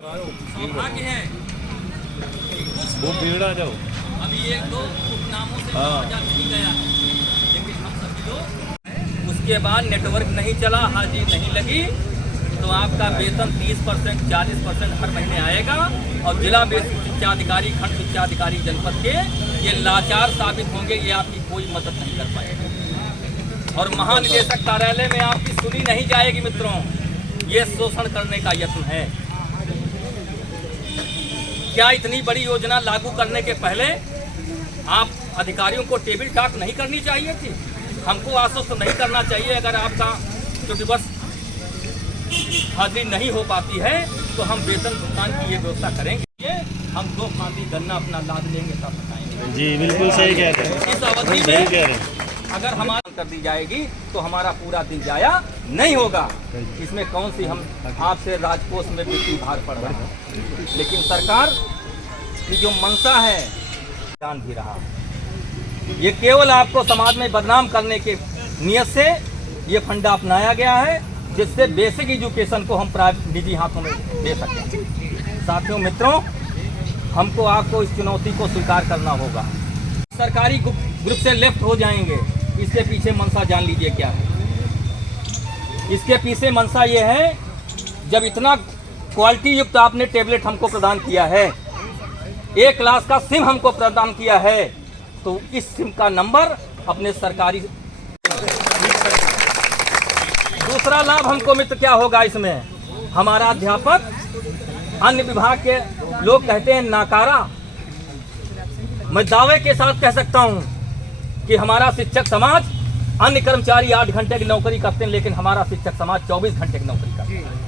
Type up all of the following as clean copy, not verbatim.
सौभाग्य है कि कुछ वो भीड़ आ जाओ। अभी एक दो उपनामों से आजाद नहीं गया, लेकिन हम सभी लोग उसके बाद नेटवर्क नहीं चला, हाजिरी नहीं लगी, तो आपका वेतन 30% 40% हर महीने आएगा और जिला बेसिक शिक्षा अधिकारी, खंड शिक्षा अधिकारी जनपद के ये लाचार साबित होंगे, ये आपकी कोई मदद नहीं कर पाएगा और महानिदेशक कार्यालय में आपकी सुनी नहीं जाएगी। मित्रों, ये शोषण करने का यत्न है। क्या इतनी बड़ी योजना लागू करने के पहले आप अधिकारियों को टेबल टॉक नहीं करनी चाहिए थी? हमको आश्वस्त नहीं करना चाहिए अगर आपका जो दिवस हाजिरी नहीं हो पाती है तो हम वेतन भुगतान की ये व्यवस्था करेंगे। हम 2 फांदी गन्ना अपना लाद लेंगे तब बताएंगे। जी बिल्कुल सही कह रहे हैं। इस अवधि में अगर हमारा कर दी जाएगी तो हमारा पूरा दिन जाया नहीं होगा। इसमें कौन सी हम आपसे राजकोष में वित्तीय भार पड़ रहा है, लेकिन सरकार की जो मंशा है जान भी रहा। ये केवल आपको समाज में बदनाम करने के नियत से ये फंडा अपनाया गया है, जिससे बेसिक एजुकेशन को हम निजी हाथों में दे सकते हैं। साथियों, मित्रों, हमको आपको इस चुनौती को स्वीकार करना होगा। सरकारी ग्रुप से लेफ्ट हो जाएंगे, इसके पीछे मंशा जान लीजिए क्या है। इसके पीछे मंशा ये है, जब इतना क्वालिटी युक्त आपने टेबलेट हमको प्रदान किया है, 1 क्लास का सिम हमको प्रदान किया है, तो इस सिम का नंबर अपने सरकारी। दूसरा लाभ हमको मित्र क्या होगा इसमें, हमारा अध्यापक अन्य विभाग के लोग कहते हैं नाकारा, मैं दावे के साथ कह सकता हूं कि हमारा शिक्षक समाज, अन्य कर्मचारी 8 घंटे की नौकरी करते हैं, लेकिन हमारा शिक्षक समाज 24 घंटे की नौकरी करता है।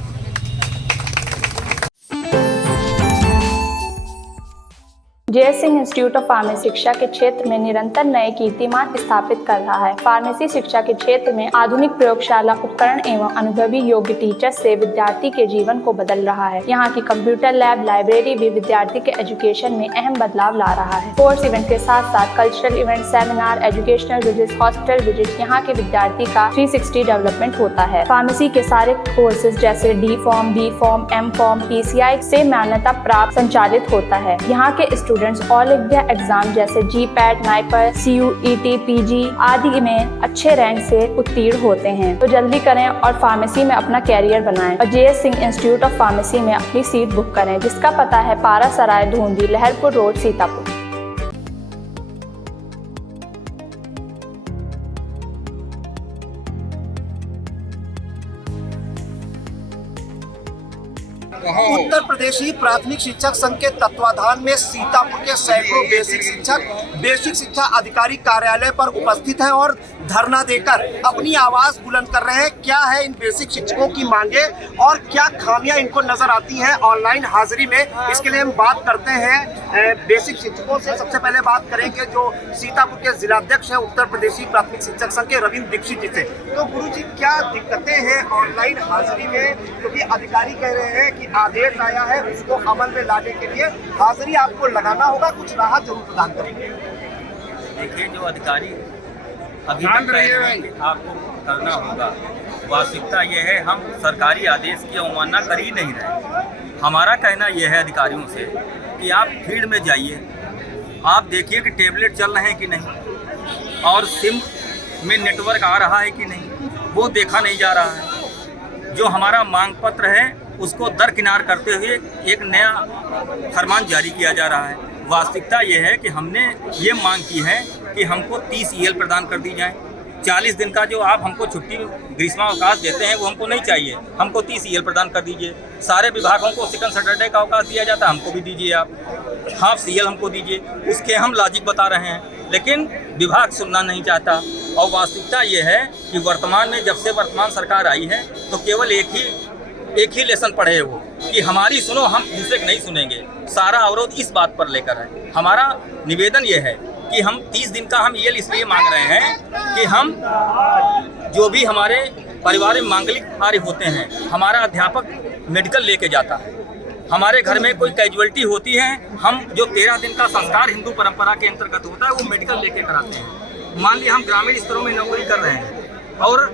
JS. Singh institute of pharmacy शिक्षा के क्षेत्र में निरंतर नए कीर्तिमान स्थापित कर रहा है। फार्मेसी शिक्षा के क्षेत्र में आधुनिक प्रयोगशाला उपकरण एवं अनुभवी योग्य टीचर से विद्यार्थी के जीवन को बदल रहा है। यहाँ की कंप्यूटर लैब, लाइब्रेरी भी विद्यार्थी के एजुकेशन में अहम बदलाव ला रहा है। कोर्स इवेंट के साथ साथ cultural event, seminar, educational visit, hospital visit, यहाँ के विद्यार्थी का 360 डेवलपमेंट होता है। फार्मेसी के सारे कोर्सेज जैसे D form, B form, M form, PCI से मान्यता प्राप्त संचालित होता है। यहाँ के स्टूडेंट्स ऑल इंडिया एग्जाम जैसे GPAT, नाइपर, CUET, PG आदि में अच्छे रैंक से उत्तीर्ण होते हैं। तो जल्दी करें और फार्मेसी में अपना कैरियर बनाएं और JS. Singh institute of pharmacy में अपनी सीट बुक करें, जिसका पता है पारासराय, धूंधी, लहरपुर रोड, सीतापुर। उत्तर प्रदेशी प्राथमिक शिक्षक संघ के तत्वाधान में सीतापुर के सैकड़ों बेसिक शिक्षा अधिकारी कार्यालय पर उपस्थित हैं और धरना देकर अपनी आवाज बुलंद कर रहे हैं। क्या है इन बेसिक शिक्षकों की मांगे और क्या खामियां इनको नजर आती हैं ऑनलाइन हाजिरी में, इसके लिए हम बात करते हैं बेसिक शिक्षकों से। सबसे पहले बात करेंगे जो सीतापुर के जिलाध्यक्ष हैं उत्तर प्रदेशी प्राथमिक शिक्षक संघ के रविंद्र दीक्षित जी से। तो गुरु जी, क्या दिक्कतें हैं ऑनलाइन हाजिरी में, क्योंकि अधिकारी कह रहे हैं कि आदेश आया है, उसको अमल में लाने के लिए हाजिरी आपको लगाना होगा, कुछ राहत जरूर प्रदान करेंगे। देखिए, जो अधिकारी अभी तक कह रहे हैं कि आपको करना होगा, वास्तविकता ये है हम सरकारी आदेश की अवमानना कर ही नहीं रहे। हमारा कहना यह है अधिकारियों से कि आप फील्ड में जाइए, आप देखिए कि टेबलेट चल रहे हैं कि नहीं और सिम में नेटवर्क आ रहा है कि नहीं, वो देखा नहीं जा रहा है। जो हमारा मांग पत्र है उसको दरकिनार करते हुए एक नया फरमान जारी किया जा रहा है। वास्तविकता ये है कि हमने ये मांग की है कि हमको 30 EL प्रदान कर दी जाए। 40 दिन का जो आप हमको छुट्टी ग्रीष्मावकाश देते हैं वो हमको नहीं चाहिए, हमको 30 EL प्रदान कर दीजिए। सारे विभागों को सेकंड सैटरडे का अवकाश दिया जाता है, हमको भी दीजिए। आप हाफ CL हमको दीजिए। उसके हम लॉजिक बता रहे हैं, लेकिन विभाग सुनना नहीं चाहता। और वास्तविकता ये है कि वर्तमान में जब से वर्तमान सरकार आई है तो केवल एक ही लेसन पढ़े वो कि हमारी सुनो, हम दूसरे की नहीं सुनेंगे। सारा अवरोध इस बात पर लेकर है। हमारा निवेदन ये है कि हम 30 दिन का हम EL इसलिए मांग रहे हैं कि हम जो भी हमारे परिवार में मांगलिक कार्य होते हैं, हमारा अध्यापक मेडिकल लेके जाता है, हमारे घर में कोई कैजुअलिटी होती है, हम जो 13 दिन का संस्कार हिंदू परंपरा के अंतर्गत होता है वो मेडिकल लेके कराते हैं। मान लीजिए हम ग्रामीण स्तरों में नौकरी कर रहे हैं और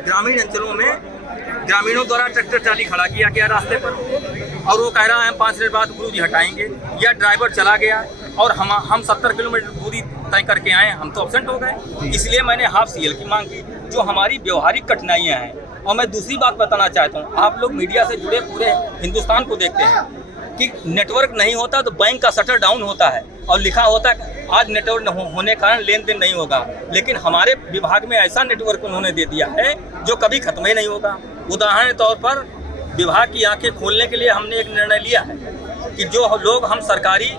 ग्रामीण अंचलों में ग्रामीणों द्वारा ट्रैक्टर ट्राली खड़ा किया गया रास्ते पर, और वो कह रहा है हम 5 मिनट बाद गुरुजी हटाएंगे, या ड्राइवर चला गया और हम 70 किलोमीटर दूरी तय करके आए, हम तो एब्सेंट हो गए। इसलिए मैंने हाफ CL की मांग की, जो हमारी व्यवहारिक कठिनाइयाँ हैं। और मैं दूसरी बात बताना चाहता हूँ, आप लोग मीडिया से जुड़े पूरे हिंदुस्तान को देखते हैं कि नेटवर्क नहीं होता तो बैंक का शटर डाउन होता है और लिखा होता है आज नेटवर्क होने के कारण लेन देन नहीं होगा, लेकिन हमारे विभाग में ऐसा नेटवर्क उन्होंने दे दिया है जो कभी खत्म ही नहीं होगा। उदाहरण के तौर पर विभाग की आंखें खोलने के लिए हमने एक निर्णय लिया है कि जो लोग हम सरकारी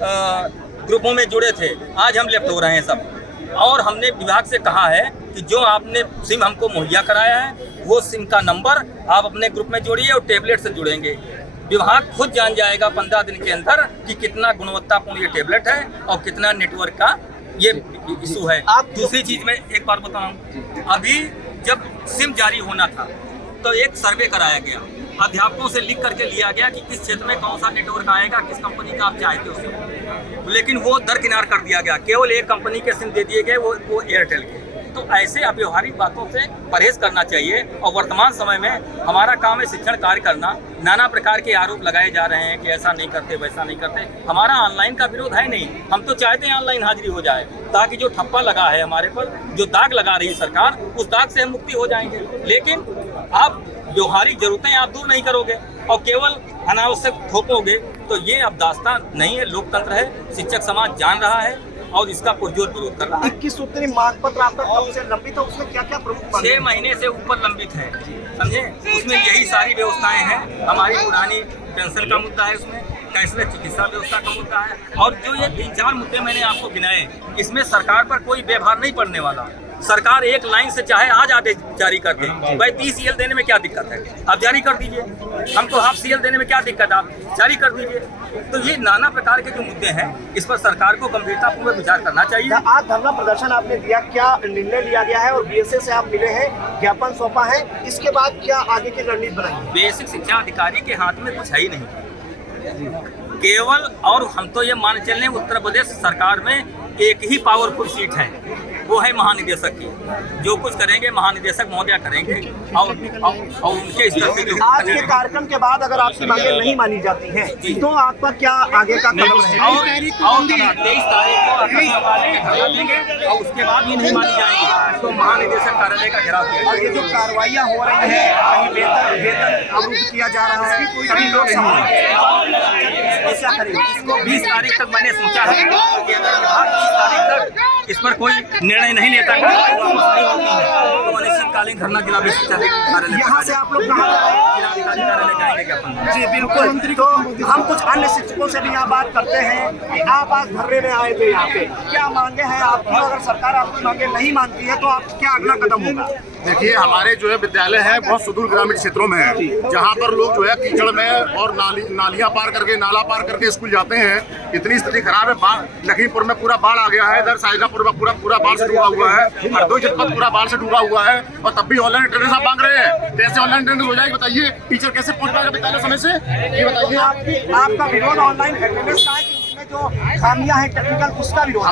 ग्रुपों में जुड़े थे, आज हम लेफ्ट हो रहे हैं सब, और हमने विभाग से कहा है कि जो आपने सिम हमको मुहैया कराया है वो सिम का नंबर आप अपने ग्रुप में जोड़िए और टैबलेट से जुड़ेंगे। विभाग खुद जान जाएगा 15 दिन के अंदर कि कितना गुणवत्तापूर्ण ये टैबलेट है और कितना नेटवर्क का ये इशू है। आप दूसरी चीज़ में एक बार बताऊँ, अभी जब सिम जारी होना था तो एक सर्वे कराया गया, अध्यापकों से लिख करके लिया गया कि किस क्षेत्र में कौन सा नेटवर्क आएगा, किस कंपनी का आप चाहते हो, लेकिन वो दरकिनार कर दिया गया। केवल एक कंपनी के सिम दे दिए गए, वो एयरटेल के। तो ऐसे अव्यवहारिक बातों से परहेज करना चाहिए। और वर्तमान समय में हमारा काम है शिक्षण कार्य करना। नाना प्रकार के आरोप लगाए जा रहे हैं कि ऐसा नहीं करते, वैसा नहीं करते। हमारा ऑनलाइन का विरोध है नहीं, हम तो चाहते हैं ऑनलाइन हाजिरी हो जाए, ताकि जो ठप्पा लगा है हमारे पर, जो दाग लगा रही है सरकार, उस दाग से हम मुक्ति हो जाएंगे। लेकिन आप व्यवहारिक जरूरतें आप दूर नहीं करोगे और केवल अनावश्यक थोपोगे तो ये अब दास्तान नहीं है। लोकतंत्र है, शिक्षक समाज जान रहा है और इसका पुरजोर विरोध कर रहा है। 21 सूत्री मांग पत्र आपका कब से लंबित है, उसमें क्या क्या प्रमुख 6 महीने से ऊपर लंबित है, समझे। उसमें यही सारी व्यवस्थाएं हैं। हमारी पुरानी पेंशन का मुद्दा है, उसमें कैशलेस चिकित्सा व्यवस्था का मुद्दा है, और जो ये 3-4 मुद्दे मैंने आपको गिनाए, इसमें सरकार पर कोई व्यवहार नहीं पड़ने वाला। सरकार एक लाइन से चाहे आज आदेश जारी कर दे, भाई 30 CL देने में क्या दिक्कत है, आप जारी कर दीजिए। हमको हाफ CL देने में क्या दिक्कत है, आप जारी कर दीजिए। तो ये नाना प्रकार के जो मुद्दे हैं, इस पर सरकार को गंभीरतापूर्वक विचार करना चाहिए। आज धरना प्रदर्शन आपने दिया, क्या निर्णय लिया गया है? और BSA से आप मिले हैं, ज्ञापन सौंपा है, इसके बाद क्या आगे की रणनीति बनाई? बेसिक शिक्षा अधिकारी के हाथ में कुछ है ही नहीं केवल, और हम तो ये मान चल रहे, उत्तर प्रदेश सरकार में एक ही पावरफुल सीट है, वो है महानिदेशक की। जो कुछ करेंगे महानिदेशक महोदय करेंगे, और उनके स्तर से जो आज के कार्यक्रम के बाद अगर आपकी मांगे नहीं मानी जाती हैं तो आपका क्या आगे का कदम रहेगा? और 23 तारीख को आकाश वाले के धरना देंगे, और उसके बाद भी नहीं मानी जाएगी तो महानिदेशक कार्यालय का घेराव किया। और ये जो कार्रवाइयाँ हो रही हैं, कहीं वेतन अवरुद्ध किया जा रहा है, कहीं लोग ऐसा करेंगे। इसको 20 तारीख तक मैंने सोचा है कि अगर विभाग 20 तारीख तक इस पर कोई निर्णय नहीं लेता तो अनिश्चितकालीन धरना जिला कार्यालय। यहाँ से आप लोग कहाँ जिलाधिकारी कार्यालय जाएंगे क्या? जी बिल्कुल। तो हम कुछ अन्य शिक्षकों से भी यहाँ बात करते हैं कि आप आज धरने में आए थे, यहाँ पे क्या मांगे हैं आपकी? अगर सरकार आपकी मांगे नहीं मानती है तो आप क्या अगला कदम होगा? देखिए, हमारे जो है विद्यालय है बहुत सुदूर ग्रामीण क्षेत्रों में है, जहाँ पर लोग जो है कीचड़ में और नालियाँ पार करके, नाला पार करके स्कूल जाते हैं। इतनी स्थिति खराब है, लखीमपुर में पूरा बाढ़ आ गया है, इधर शाहजहाँपुर में पूरा बाढ़ से डूबा हुआ है, हरदोई जनपद पूरा बाढ़ से डूबा हुआ है, और तब भी ऑनलाइन अटेंडेंस आप मांग रहे हैं। कैसे ऑनलाइन अटेंडेंस हो जाएगी बताइए? टीचर कैसे पहुँच पाएगा विद्यालय समय से, ये बताइए। आपका विरोध ऑनलाइन अटेंडेंस का है कि उसमें जो खामियां हैं टेक्निकल, उसका विरोध?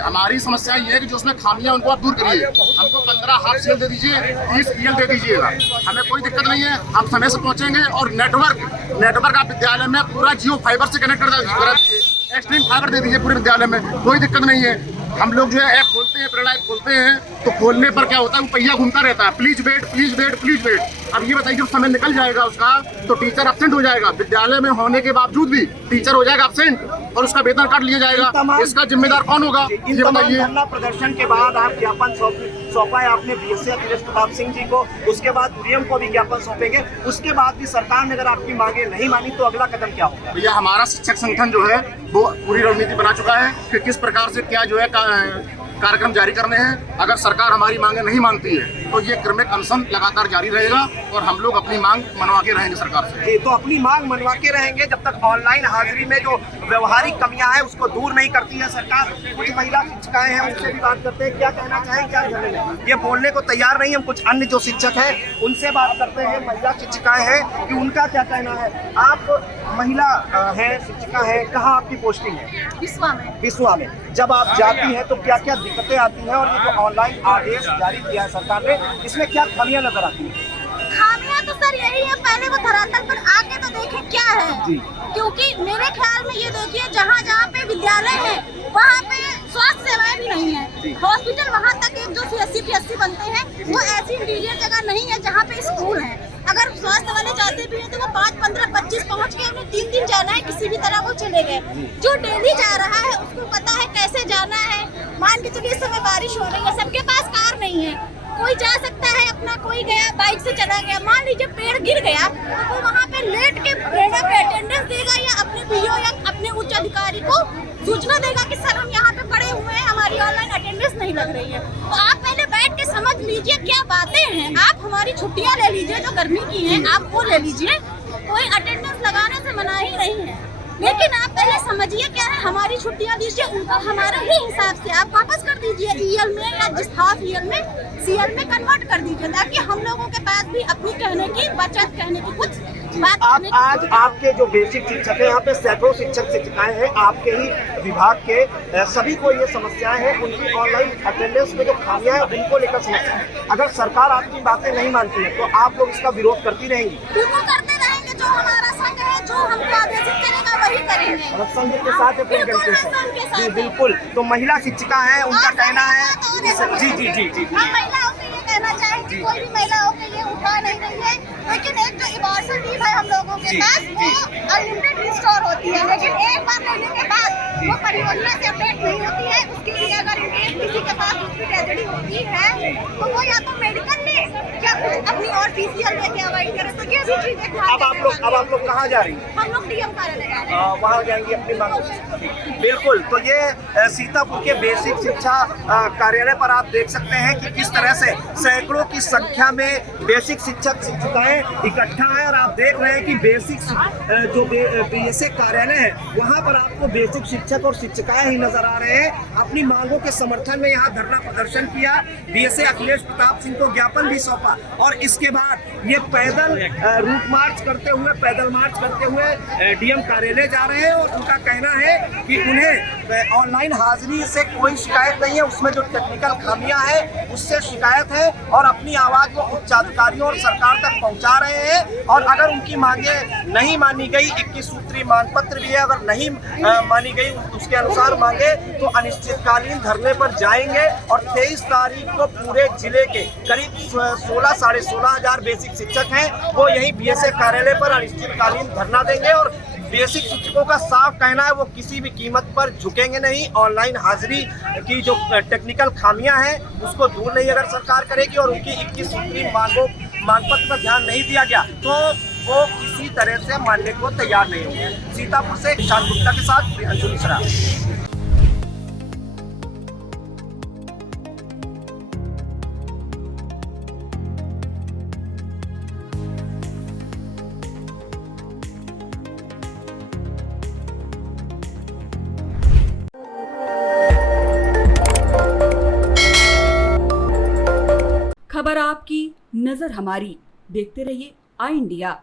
हमारी समस्या ये है कि जो उसमें खामियां उनको आप दूर करिए। हमको 15 हाफ CL दे दीजिए, 30 CL दे दीजिएगा, हमें कोई दिक्कत नहीं है, हम समय से पहुंचेंगे। और नेटवर्क आप विद्यालय में पूरा जियो फाइबर से कनेक्ट कर दीजिए, एक्सट्रीम फाइबर दे दीजिए पूरे विद्यालय में, कोई दिक्कत नहीं है। हम लोग जो है ऐप खोलते हैं, प्रेरणा ऐप खोलते हैं, तो खोलने पर क्या होता है, वो पहिया घूमता रहता है, please wait please wait please wait. अब ये बताइए, जब समय निकल जाएगा उसका तो टीचर एब्सेंट हो जाएगा, विद्यालय में होने के बावजूद भी टीचर हो जाएगा एब्सेंट, और उसका वेतन काट लिया जाएगा। इसका जिम्मेदार कौन होगा, ये बताइए। धरना प्रदर्शन के बाद आप ज्ञापन सौंपा है आपने BSA अखिलेश प्रताप सिंह जी को, उसके बाद DM को भी ज्ञापन सौंपेंगे, उसके बाद भी सरकार ने अगर आपकी मांगे नहीं मानी तो अगला कदम क्या होगा? भैया, हमारा शिक्षक संगठन जो है वो पूरी रणनीति बना चुका है कि किस प्रकार से क्या जो है कार्यक्रम जारी करने हैं। अगर सरकार हमारी मांगे नहीं मानती है तो ये क्रमिक अनशन लगातार जारी रहेगा, और हम लोग अपनी मांग मनवा के रहेंगे सरकार से। तो अपनी मांग मनवा के रहेंगे जब तक ऑनलाइन हाजिरी में जो व्यवहारिक कमियां हैं उसको दूर नहीं करती है सरकार। कुछ महिला शिक्षिकाएं हैं, उनसे भी बात करते हैं, क्या कहना चाहेंगे, क्या करने में ये बोलने को तैयार नहीं। हम कुछ अन्य जो शिक्षक हैं उनसे बात करते हैं, महिला शिक्षिकाएं हैं, कि उनका क्या कहना है। आप महिला हैं, शिक्षिका हैं, कहाँ आपकी पोस्टिंग है? बिस्वा में। जब आप जाती हैं तो क्या क्या दिक्कतें आती हैं, और ये जो ऑनलाइन आदेश जारी किया है सरकार ने, इसमें क्या खामियां नजर आती हैं? खामियां तो सर सर यही है, पहले वो धरातल पर आके तो देखे क्या है, क्योंकि मेरे ख्याल में ये देखिए जहाँ जहाँ पे विद्यालय है वहाँ पे स्वास्थ्य सेवाएं भी नहीं है। हॉस्पिटल वहाँ तक एक जो CSC PSC बनते हैं वो ऐसी इंटीरियर जगह नहीं है जहाँ पे स्कूल है। अगर स्वास्थ्य वाले जाते भी हैं तो वो 5, 15, 25 पहुँच के उन्हें 3 दिन जाना है, किसी भी तरह वो चले गए। जो डेली जा रहा है उसको पता है कैसे जाना है। मान के चलिए इस समय बारिश हो रही है, सबके पास कार नहीं है, कोई जा सकता है अपना, कोई गया बाइक से चला गया, मान लीजिए पेड़ गिर गया तो वो वहाँ पे लेट के रेड़ा पे अटेंडेंस देगा या अपने PO या अपने उच्च अधिकारी को सूचना देगा कि सर हम यहाँ पे पड़े हुए हैं, हमारी ऑनलाइन अटेंडेंस नहीं लग रही है। तो आप पहले बैठ के समझ लीजिए क्या बातें हैं। आप हमारी छुट्टियाँ ले लीजिए जो गर्मी की हैं, आप वो ले लीजिए, कोई अटेंडेंस लगाने से मना ही नहीं है, लेकिन आप पहले समझिए क्या है। हमारी छुट्टियाँ दीजिए, उनका हमारे ही हिसाब से आप वापस कर दीजिए EL में या जिस हाफ EL में CL में कन्वर्ट कर दीजिए, ताकि हम लोगों के पास भी अपनी कहने की बचत, कहने की कुछ बात आप आज आपके जो बेसिक शिक्षक है, यहाँ पे सैकड़ों शिक्षक शिक्षिकाएं हैं आपके ही विभाग के, सभी को ये समस्याएं हैं, उनकी ऑनलाइन अटेंडेंस में जो खामियां हैं उनको लेकर समस्या है। अगर सरकार आपकी बातें नहीं मानती है तो आप लोग इसका विरोध करती रहेंगी? बिल्कुल करते रहेंगे, जो हमारा संघ है जो हमको आदेशित करेगा वही करेंगे। और संघ के साथ है पूरी तरीके से। जी बिल्कुल। तो महिला शिक्षिका है, उनका कहना है जी जी जी जी हम महिलाओं के लिए कहना चाहेंगे, कोई भी महिलाओं के लिए उठा नहीं रही है, लेकिन एक जो इमोशन लीव है हम लोगों के पास वो अनलिमिटेड रिस्टोर होती है, लेकिन एक बार लेने के बाद वो परियोजना से अपडेट नहीं होती है। उसके लिए अगर किसी के पास उसकी ट्रेजेडी होती है तो वो या तो मेडिकल ले या कुछ अपनी और CCL लेके अवॉइड करे। तो ये भी चीजें अब आप लोग कहाँ जा रही हैं? हम लोग DM कार्यालय जा रहे हैं, वहाँ जाएंगी अपनी मांग। बिल्कुल। तो ये सीतापुर के बेसिक शिक्षा कार्यालय पर आप देख सकते हैं कि किस तरह से सैकड़ों की संख्या में बेसिक शिक्षक शिक्षिकाएं इकट्ठा है, और आप देख रहे हैं कि बेसिक जो BSA कार्यालय है वहाँ पर आपको बेसिक शिक्षक और शिक्षिकाएं ही नजर आ रहे हैं। अपनी मांगों के समर्थन में यहाँ धरना प्रदर्शन किया, BSA अखिलेश प्रताप सिंह को ज्ञापन भी सौंपा, और इसके बाद ये पैदल रूट मार्च करते हुए, पैदल मार्च करते हुए DM कार्यालय जा रहे हैं। और उनका कहना है कि उन्हें ऑनलाइन हाजिरी से कोई शिकायत नहीं है, उसमें जो टेक्निकल खामियां हैं उससे शिकायत है, और अपनी आवाज वो उच्चाधिकारियों और सरकार तक पहुंचा रहे हैं। और अगर उनकी मांगे नहीं मानी गई, 21 सूत्री मांग पत्र भी है, अगर नहीं मानी गई उसके अनुसार मांगे तो अनिश्चितकालीन धरने पर जाएंगे। और 23 तारीख को पूरे जिले के करीब 16 साढ़े 16 हजार बेसिक शिक्षक हैं वो यही BSA कार्यालय पर अनिश्चितकालीन धरना देंगे। और बेसिक शिक्षकों का साफ कहना है वो किसी भी कीमत पर झुकेंगे नहीं। ऑनलाइन हाजिरी की जो टेक्निकल खामियां हैं उसको दूर नहीं अगर सरकार करेगी और उनकी 21 सूत्री मांग पत्र पर ध्यान नहीं दिया गया तो वो किसी तरह से मानने को तैयार नहीं होंगे। सीतापुर से ईशान गुप्ता के साथ प्रियांशु मिश्रा। खबर आपकी, नजर हमारी। देखते रहिए आई इंडिया।